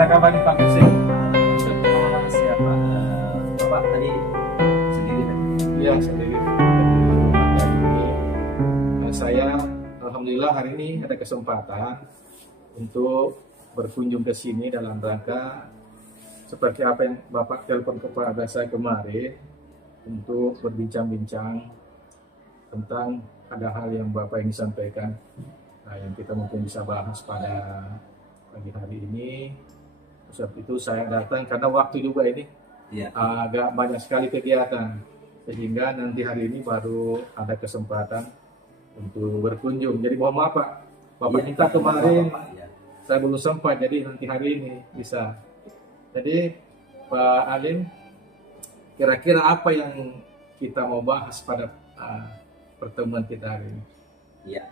Gimana kabar nih Pak Gusing? Siapa? Bapak tadi sendiri kan? Iya, sendiri. Dan ini saya alhamdulillah hari ini ada kesempatan untuk berkunjung ke sini dalam rangka seperti apa yang Bapak telepon kepada saya kemarin untuk berbincang-bincang tentang ada hal yang Bapak ingin sampaikan. Nah, yang kita mungkin bisa bahas pada pagi hari ini. Sebab itu saya datang karena waktu juga ini agak banyak sekali kegiatan, sehingga nanti hari ini baru ada kesempatan untuk berkunjung. Jadi mohon maaf Pak, Bapak minta kemarin saya belum sempat, jadi nanti hari ini bisa. Jadi Pak Alim, kira-kira apa yang kita mau bahas pada pertemuan kita hari ini? Ya,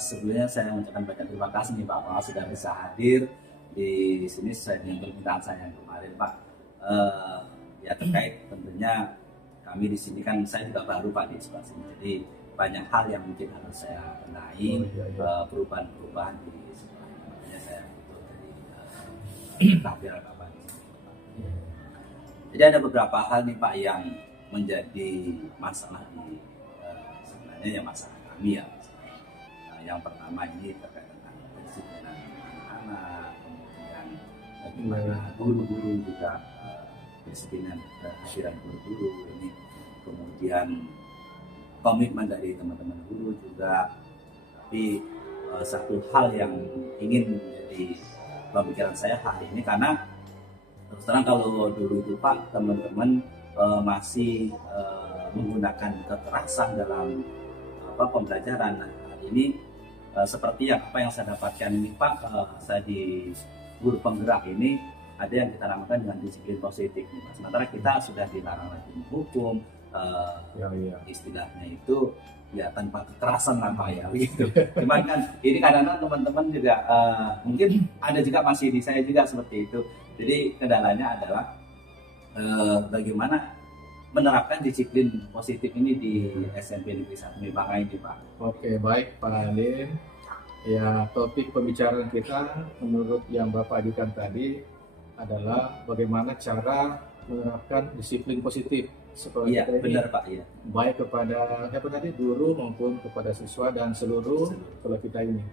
sebelumnya saya mengucapkan banyak terima kasih nih Pak Mal sudah bisa hadir di sini sesuai dengan permintaan saya yang kemarin Pak. Ya terkait tentunya kami di sini kan saya juga baru Pak di sekolah sini, jadi banyak hal yang mungkin harus saya kenai, perubahan-perubahan di sekolah. Makanya saya butuh dari kehadiran Bapak di sini. Jadi ada beberapa hal nih Pak yang menjadi masalah di sebenarnya ya masalah kami ya. Yang pertama ini terkait dengan kedisiplinan anak-anak, kemudian bagaimana guru-guru juga kedisiplinan kehadiran guru-guru ini, kemudian komitmen dari teman-teman guru juga. Tapi satu hal yang ingin menjadi pemikiran saya hari ini, karena terus terang kalau dulu itu Pak teman-teman masih menggunakan kekerasan dalam pembelajaran. Nah, hari ini seperti apa yang saya dapatkan ini Pak, saya di guru penggerak ini ada yang kita namakan dengan disiplin positif nih Pak. Sementara kita sudah dilarang lagi hukum, istilahnya itu ya tanpa kekerasan lah Pak ya begitu. Cuman kan ini kadang-kadang teman-teman juga mungkin ada juga masih di saya juga seperti itu. Jadi kendalanya adalah bagaimana menerapkan disiplin positif ini di SMP Negeri 1 Mibangai ini Pak. Oke, baik Pak Alim. Ya, topik pembicaraan kita menurut yang Bapak ajukan tadi adalah bagaimana cara menerapkan disiplin positif sekolah kita ini. Benar Pak, ya. Baik kepada guru maupun kepada siswa dan seluruh sekolah kita ini.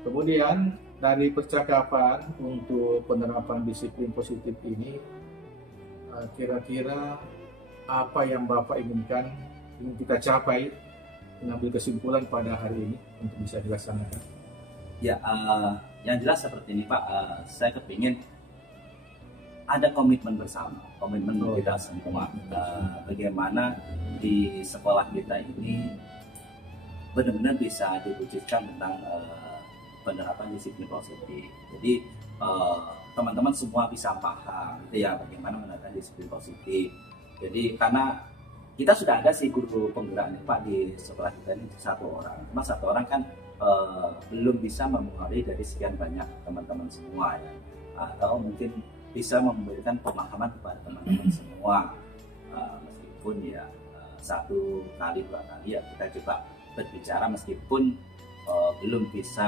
Kemudian dari percakapan untuk penerapan disiplin positif ini, kira-kira apa yang Bapak inginkan ingin kita capai, mengambil kesimpulan pada hari ini untuk bisa dilaksanakan? Ya, yang jelas seperti ini Pak, saya kepingin ada komitmen bersama, komitmen kita semua, bagaimana di sekolah kita ini benar-benar bisa diwujudkan tentang penerapan disiplin positif. Jadi teman-teman semua bisa paham gitu ya, bagaimana menerapkan disiplin positif. Jadi karena kita sudah ada sih guru penggerak Pak di sekolah kita ini satu orang, cuma satu orang kan belum bisa mempengaruhi dari sekian banyak teman-teman semua ya, atau mungkin bisa memberikan pemahaman kepada teman-teman semua, meskipun ya satu kali dua kali ya kita coba berbicara, meskipun belum bisa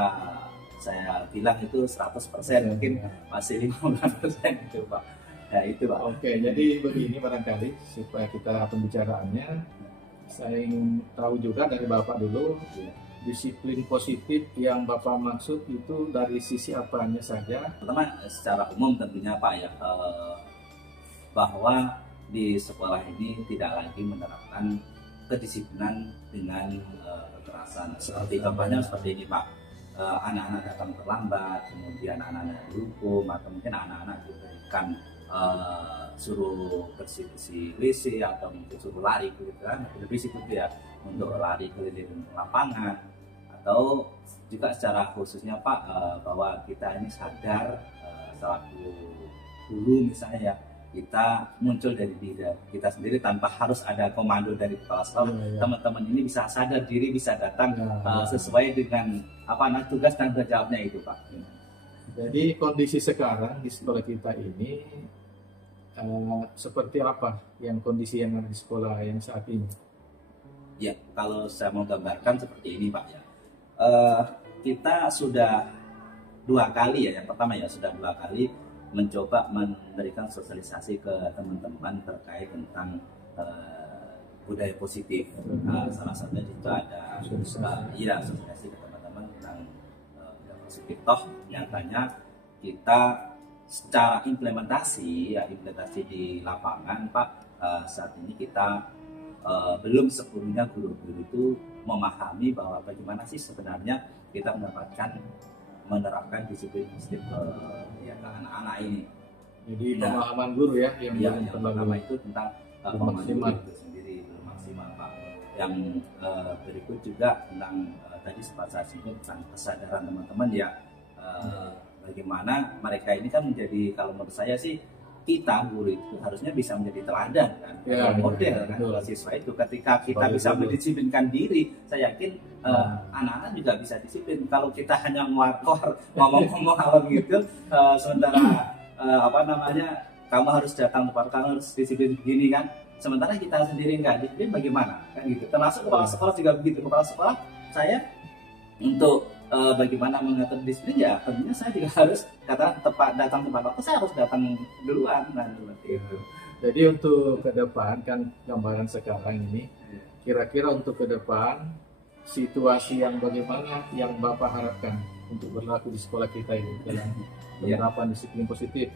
saya bilang itu 100%, mungkin masih 50% gitu Pak. Ya itu Pak. Oke, jadi begini barangkali supaya kita pembicaraannya, saya ingin tahu juga dari Bapak dulu, disiplin positif yang Bapak maksud itu dari sisi apanya saja? Pertama secara umum tentunya Pak ya, bahwa di sekolah ini tidak lagi menerapkan kedisiplinan dengan kekerasan. Seperti contohnya seperti ini Pak, anak-anak datang terlambat, kemudian anak-anak dihukum, atau mungkin anak-anak diberikan suruh bersih-bersih WC atau mungkin suruh lari gitu kan, lebih situ ya, untuk lari keliling lapangan. Atau juga secara khususnya Pak, bahwa kita ini sadar selaku guru misalnya ya, kita muncul dari diri kita sendiri tanpa harus ada komando dari kepala sekolah. Teman-teman ini bisa sadar diri, bisa datang sesuai dengan tugas dan tanggung jawabnya itu Pak. Jadi kondisi sekarang di sekolah kita ini seperti apa kondisi yang ada di sekolah yang saat ini? Ya, kalau saya mau gambarkan seperti ini Pak ya, kita sudah 2 kali ya, yang pertama ya sudah 2 kali mencoba memberikan sosialisasi ke teman-teman terkait tentang budaya positif. Salah satunya itu ada sosialisasi ke teman-teman tentang budaya positif. Toh nyatanya kita secara implementasi di lapangan Pak, saat ini kita belum sepenuhnya guru-guru itu memahami bahwa bagaimana sih sebenarnya kita menerapkan disiplin positif ke anak-anak ini. Jadi pemahaman guru ya yang pertama itu tentang pemahaman guru itu sendiri belum maksimal Pak. Yang berikut juga tentang tadi sempat saya singgung tentang kesadaran teman-teman ya, bagaimana mereka ini kan menjadi, kalau menurut saya sih kita guru itu harusnya bisa menjadi teladan kan, model kan kalau siswa itu. Ketika kita bisa mendisiplinkan diri, saya yakin anak-anak juga bisa disiplin. Kalau kita hanya ngomong-ngomong hal gitu, sementara kamu harus datang tepat, kamu harus disiplin begini kan, sementara kita sendiri nggak disiplin, bagaimana kan gitu. Termasuk kepala sekolah juga begitu. Kepala sekolah saya untuk bagaimana mengatur disiplin ya tentunya saya juga harus datang tepat waktu, saya harus datang duluan dan seperti itu. Jadi untuk ke depan kan gambaran sekarang ini, kira-kira untuk ke depan situasi yang bagaimana yang Bapak harapkan untuk berlaku di sekolah kita ini dalam penerapan disiplin positif?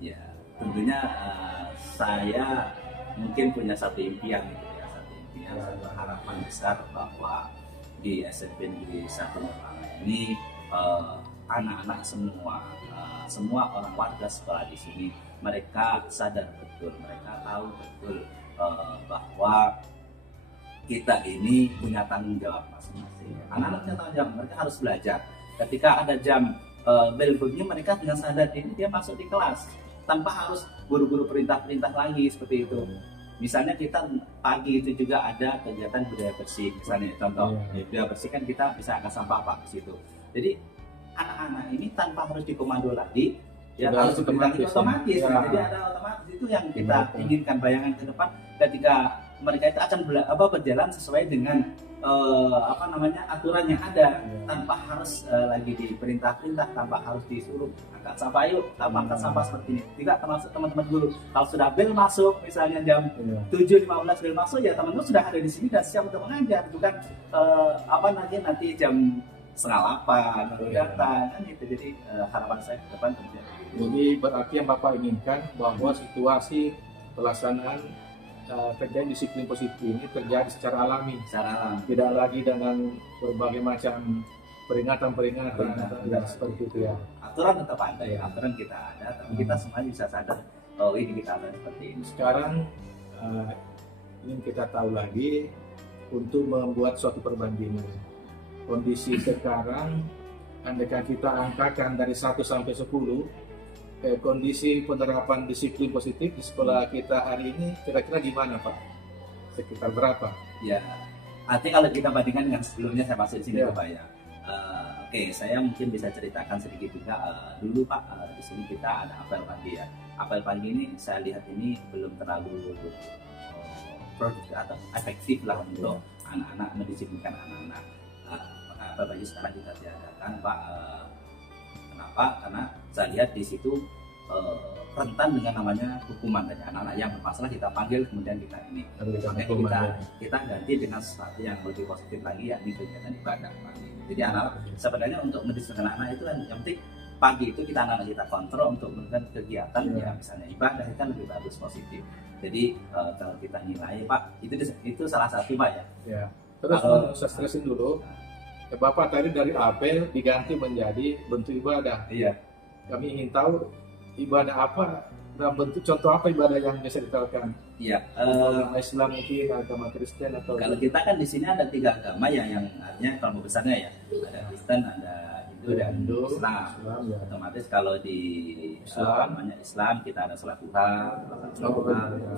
Ya tentunya saya mungkin punya satu impian satu harapan besar bahwa di SMP Negeri 1 ini anak-anak semua orang warga sekolah di sini, mereka sadar betul, mereka tahu betul bahwa kita ini punya tanggung jawab masing-masing. Anak-anak punya tanggung jawab, mereka harus belajar. Ketika ada jam bel bunyi, mereka dengan sadar diri dia masuk di kelas tanpa harus guru-guru perintah-perintah lagi seperti itu. Misalnya kita pagi itu juga ada kegiatan budaya bersih, misalnya contoh budaya bersih kan kita bisa angkat sampah Pak di situ. Jadi anak-anak ini tanpa harus dikomando lagi, ya harus otomatis. Jadi ada otomatis, itu yang kita inginkan. Bayangan ke depan ketika mereka itu akan berjalan sesuai dengan aturan yang ada, tanpa harus lagi diperintah-perintah, tanpa harus disuruh angkat sampah, yuk angkat sampah seperti ini. Tidak, termasuk teman-teman guru, kalau sudah bel masuk, misalnya jam 7.15 bel masuk, ya teman-teman sudah ada di sini dan siap untuk mengajar, bukan nanti jam 7:30 baru datang kan gitu. Jadi harapan saya ke depan tentunya. Jadi berarti yang Bapak inginkan bahwa situasi pelaksanaan terjadi disiplin positif ini terjadi secara alami, tidak lagi dengan berbagai macam peringatan seperti itu ya. Aturan tetap ada ya, aturan kita ada, tapi kita semuanya bisa sadar oh ini kita ada seperti ini. Sekarang ingin kita tahu lagi untuk membuat suatu perbandingan kondisi sekarang, andaikan kita angkakan dari 1 sampai 10, kondisi penerapan disiplin positif di sekolah kita hari ini kira-kira gimana Pak? Sekitar berapa? Ya, artinya kalau kita bandingkan dengan sebelumnya saya masuk di sini Pak ya. Oke, saya mungkin bisa ceritakan sedikit juga. Dulu Pak, di sini kita ada apel pagi ya. Apel pagi ini saya lihat ini belum terlalu produktif atau efektif lah untuk anak-anak, mendisiplinkan anak-anak. Maka apel pagi sekarang kita tiadakan Pak. Kenapa? Karena saya lihat di situ rentan dengan namanya hukuman dari anak-anak yang bermasalah kita panggil kemudian kita ini. Kita ganti dengan sesuatu yang lebih positif lagi, yakni kegiatan ibadah pagi. Jadi anak sebenarnya untuk mendisiplinkan anak itu kan yang penting pagi itu anak kita kontrol untuk melakukan kegiatan ya misalnya ibadah itu kan lebih bagus positif. Jadi kalau kita nilai Pak itu salah satu Pak ya. Ya. Terus saya stresin dulu. Bapak tadi dari apel diganti menjadi bentuk ibadah. Iya. Kami ingin tahu ibadah apa, dalam bentuk contoh apa ibadah yang biasa ditawarkan? Iya. Agama Islam mungkin, agama Kristen atau? Kalau kita kan di sini ada 3 agama ya, yang artinya kelompok besarnya ya. Ada Kristen, ada Hindu dan Islam. Ya. Otomatis kalau di Islam kita ada sholat duha.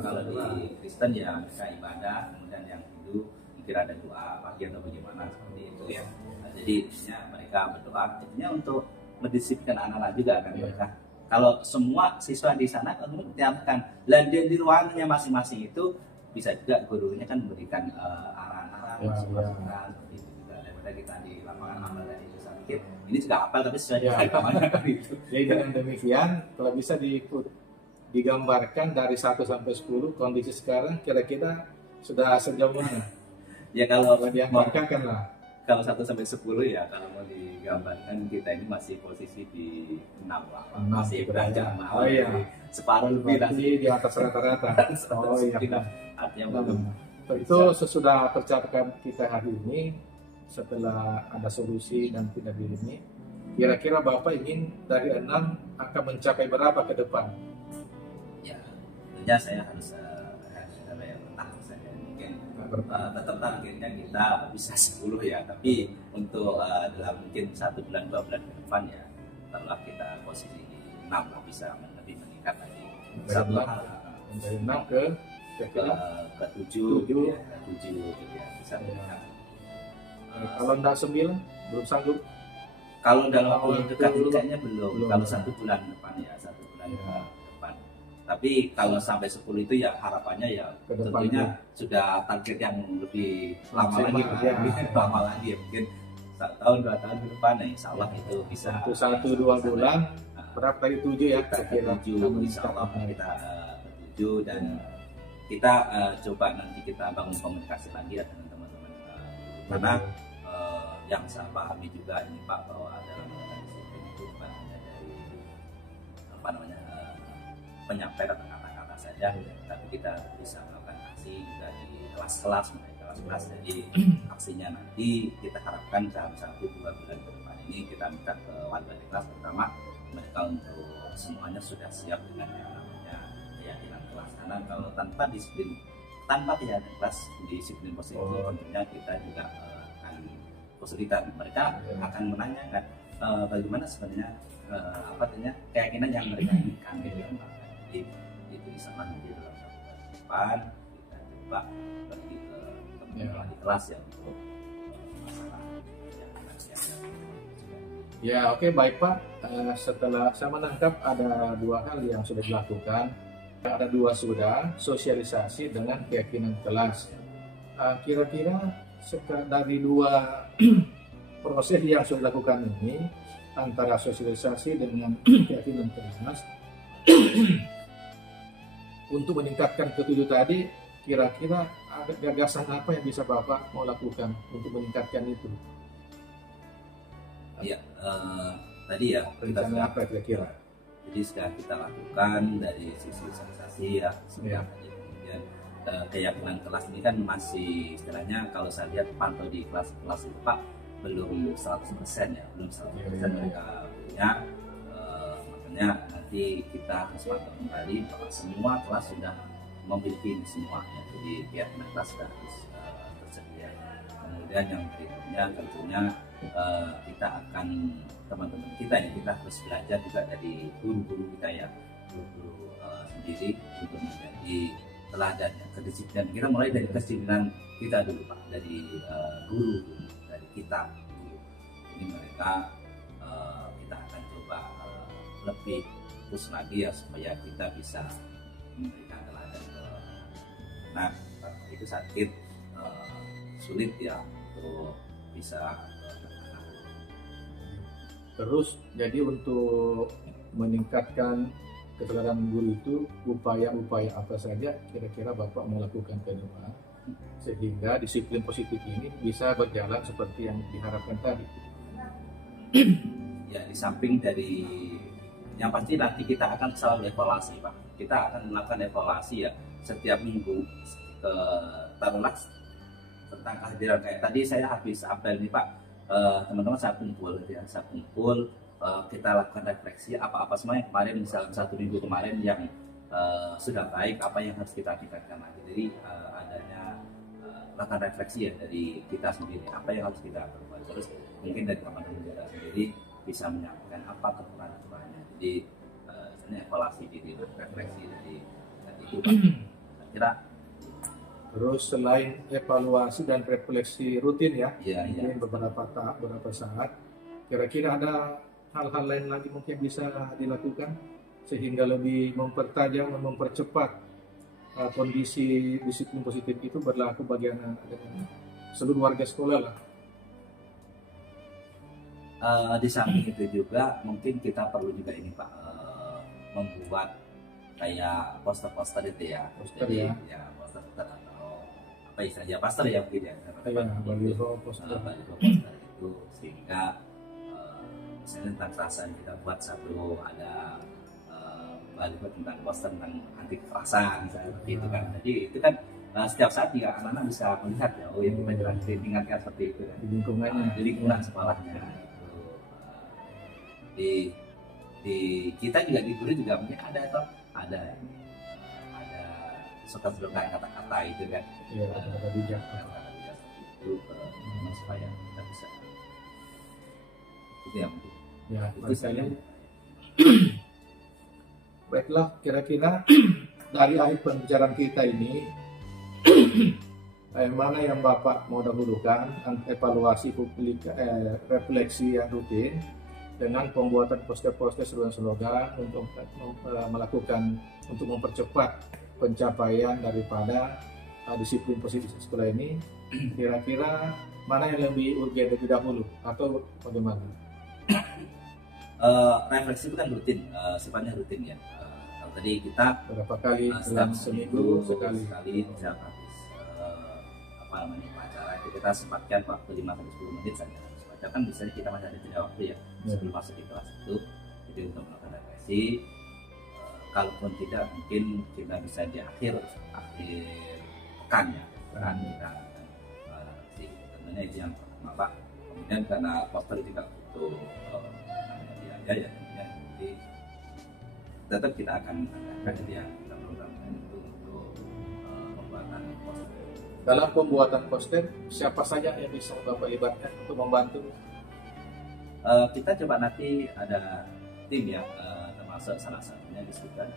Kalau di Kristen ya mereka ibadah, kemudian yang Hindu mungkin ada doa pagi atau bagaimana seperti itu ya. Jadi mereka berdoa intinya untuk mendisiplinkan anak-anak juga kan mereka. Kalau semua siswa di sana kemudian diarahkan dan di ruangannya masing-masing itu bisa juga gurunya kan memberikan arahan-arahan masukan seperti itu juga daripada kita di lapangan amal tadi itu satu mungkin ini juga hafal tapi sesuai Ya. dengan agamanya kan itu. Jadi dengan demikian, kalau bisa digambarkan dari 1 sampai 10 kondisi sekarang kira-kira sudah sejauh mana? Ya kalau Kalau diangkat lah. kalau 1 sampai 10 ya kalau mau digambarkan kita ini masih posisi di 6 lah. Enam, Masih gitu beranjak ya. naik. Oh iya. Separuh lebih lah. Berarti di atas rata-rata. Oh iya. Artinya belum. Itu sesudah percakapan kita hari ini, setelah ada solusi dan tidak ini, kira-kira Bapak ingin dari 6 akan mencapai berapa ke depan? Ya, tentunya saya harus apa ya, bertahap saja mungkin tetap targetnya kita bisa 10 ya, tapi untuk dalam mungkin 1 bulan 2 bulan ke depan ya setelah kita posisi di 6 lah bisa lebih meningkat lagi. Dari 6 ke ke 7 Tujuh. ya, ke 7 gitu ya bisa meningkat. kalau enggak 9 belum sanggup. Kalau dalam Kalau waktu dekat itu ini kayaknya belum. belum. Kalau 1 bulan depan ya 1 bulan Ya. depan. Tapi kalau sampai 10 itu ya harapannya ya Ke depan tentunya ya. sudah target yang lebih lama Maksimal, lagi, ya. lebih lama lagi ya mungkin 1 tahun 2 tahun ke depan ya Insya Allah itu bisa. Untuk 1-2 bulan berapa dari 7 ya Kita kira-kira. tuju Insya Allah kita tertuju dan kita coba nanti kita bangun komunikasi lagi ya dengan teman-teman karena yang saya pahami juga ini Pak bahwa dalam disiplin itu bukan hanya dari apa namanya penyampaian atau kata-kata saja, tapi kita bisa melakukan aksi juga di kelas-kelas, jadi aksinya nanti kita harapkan dalam 1-2 bulan ke depan ini kita minta ke warga di kelas pertama mereka untuk semuanya sudah siap dengan yang namanya keyakinan kelas, karena kalau tanpa keyakinan kelas disiplin positif tentunya kita juga akan kesulitan. Mereka akan menanyakan bagaimana sebenarnya apa artinya keyakinan yang mereka inginkan gitu. Jadi itu bisa nanti dalam 1 bulan ke depan kita coba pergi ke teman-teman di kelas ya untuk masalah keyakinan Ya oke, baik Pak. Setelah saya menangkap ada 2 hal yang sudah dilakukan. Ada 2 sudah sosialisasi dengan keyakinan kelas. Kira-kira dari 2 proses yang sudah dilakukan ini antara sosialisasi dengan keyakinan kelas untuk meningkatkan ketujuh tadi, kira-kira ada gagasan apa yang bisa Bapak mau lakukan untuk meningkatkan itu? Iya, tadi ya kita Rencana apa kira-kira? jadi sudah kita lakukan dari sisi sosialisasi ya, Ya. kemudian keyakinan kelas ini kan masih istilahnya kalau saya lihat pantau di kelas-kelas itu Pak belum 100% ya, belum 100% mereka punya, makanya nanti kita harus pantau kembali bahwa semua kelas sudah memiliki ini semua ya, jadi keyakinan kelas sudah harus tersedia. Kemudian yang berikutnya tentunya kita akan teman-teman kita ya, kita harus belajar juga dari guru-guru kita ya, guru-guru sendiri untuk menjadi teladan ya, kedisiplinan. Kita mulai dari kedisiplinan kita dulu Pak, dari guru, dari kita dulu. Jadi mereka kita akan coba lebih terus lagi ya supaya kita bisa memberikan teladan ke anak. Itu sakit sulit ya untuk bisa Terus jadi untuk meningkatkan kesadaran guru itu upaya-upaya apa saja kira-kira Bapak mau lakukan ke depan sehingga disiplin positif ini bisa berjalan seperti yang diharapkan tadi? Ya di samping dari yang pasti nanti kita akan selalu evaluasi Pak. Kita akan melakukan evaluasi ya setiap minggu ke taruhlah tentang kehadiran kayak tadi saya habis apel nih Pak. Teman-teman saya kumpul kita lakukan refleksi apa-apa semua yang kemarin misalnya 1 minggu kemarin yang sudah baik, apa yang harus kita tingkatkan lagi. Jadi adanya lakukan refleksi ya dari kita sendiri apa yang harus kita perbuat, terus mungkin dari teman-teman kita sendiri bisa menyampaikan apa kekurangan-kekurangannya. Jadi ini evaluasi diri, refleksi dari itu Pak. Saya kira. Terus selain evaluasi dan refleksi rutin ya, mungkin ya. beberapa saat, kira-kira ada hal-hal lain lagi mungkin bisa dilakukan sehingga lebih mempertajam dan mempercepat kondisi disiplin positif itu berlaku bagi anak-anak dan seluruh warga sekolah lah. Di samping itu juga mungkin kita perlu juga ini Pak, membuat kayak poster-poster itu ya. Poster Jadi, ya. ya poster-poster atau apa istilahnya poster ya mungkin ya. Baliho poster. Baliho poster itu sehingga misalnya tentang kekerasan kita buat satu ada baliho tentang poster tentang anti kekerasan misalnya gitu kan. Jadi itu kan setiap saat juga anak-anak bisa melihat ya, oh yang kita jelas diingatkan seperti itu kan. Di lingkungannya, di lingkungan sekolahnya itu. Di kita juga di guru juga mungkin ada suka berbagai kata-kata itu kan. Iya, kata-kata bijak. Kata-kata bijak seperti itu supaya kita bisa itu yang Ya, itu saya. Baiklah, kira-kira dari akhir pembicaraan kita ini mana yang Bapak mau dahulukan, evaluasi publik, refleksi yang rutin dengan pembuatan poster-poster slogan-slogan untuk melakukan untuk mempercepat pencapaian daripada disiplin positif sekolah ini, kira-kira mana yang lebih urgen lebih dahulu atau bagaimana? Refleksi itu kan rutin, sifatnya rutin ya. Kalau tadi kita Berapa kali dalam seminggu sekali setiap habis apa namanya acara itu kita sempatkan waktu 5-10 menit saja. Supaya kan bisa kita masih ada jeda waktu ya sebelum masuk di kelas itu. Jadi untuk melakukan refleksi, kalaupun tidak mungkin kita bisa di akhir pekan ya, pekan kita refleksi. Tentunya itu yang pertama Pak. Kemudian karena poster juga butuh ya, jadi tetap kita akan kajian kita programkan itu untuk pembuatan poster. Dalam pembuatan poster, siapa saja yang bisa Bapak libatkan untuk membantu? Kita coba nanti ada tim ya, termasuk salah satunya disebutkan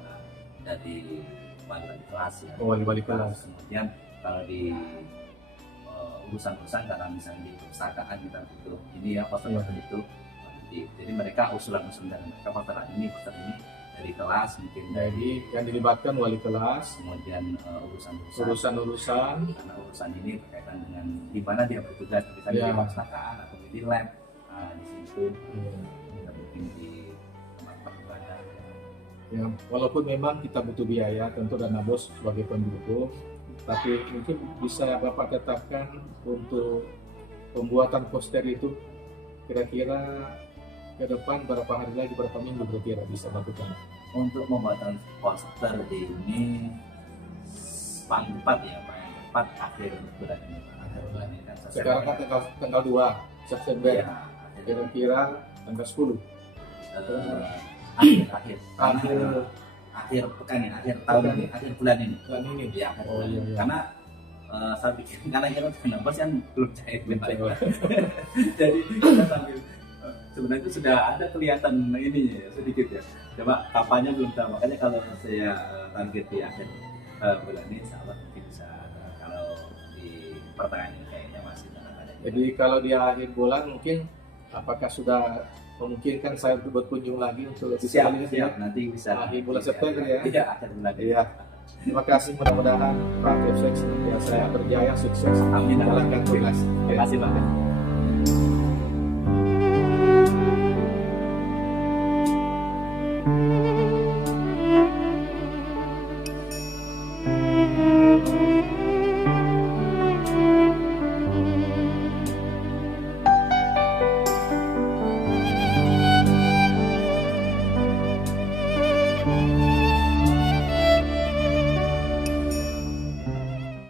dari wali kelas ya. Wali kelas. Kemudian kalau di urusan-urusan karena misalnya di perpustakaan kita butuh ini ya poster-poster itu. Jadi mereka usulan-usulan dari mereka poster ini dari kelas mungkin Jadi yang dilibatkan wali kelas, kemudian urusan-urusan karena urusan ini berkaitan dengan di mana dia bertugas misalnya di perpustakaan atau di lab di situ kita mungkin di tempat ibadah ya, walaupun memang kita butuh biaya tentu dana bos sebagai pendukung, tapi mungkin bisa Bapak tetapkan untuk pembuatan poster itu kira-kira ke depan berapa hari lagi, berapa minggu kira-kira bisa lakukan? Untuk pembuatan poster ini paling cepat ya, paling cepat akhir bulan ini kan. Sekarang kan tanggal 2 September ya, kira-kira tanggal 10 akhir pekan ya, akhir tahun ini, akhir bulan ini ya, akhir bulan ini. Karena saya pikir karena kita bos yang belum cair jadi kita sambil sebenarnya itu sudah ada kelihatan ini sedikit ya, coba kapannya belum tahu, makanya kalau saya target di akhir bulan ini insya Allah mungkin bisa, kalau di pertengahan ini kayaknya masih ada. Jadi kalau di akhir bulan mungkin apakah sudah memungkinkan saya untuk berkunjung lagi untuk lebih siap, nanti bisa akhir bulan September ya? Iya, akhir bulan ini. Iya. Terima kasih, mudah-mudahan Pak Kepsek senantiasa berjaya, sukses. Amin. Jalankan tugas. Terima kasih Pak.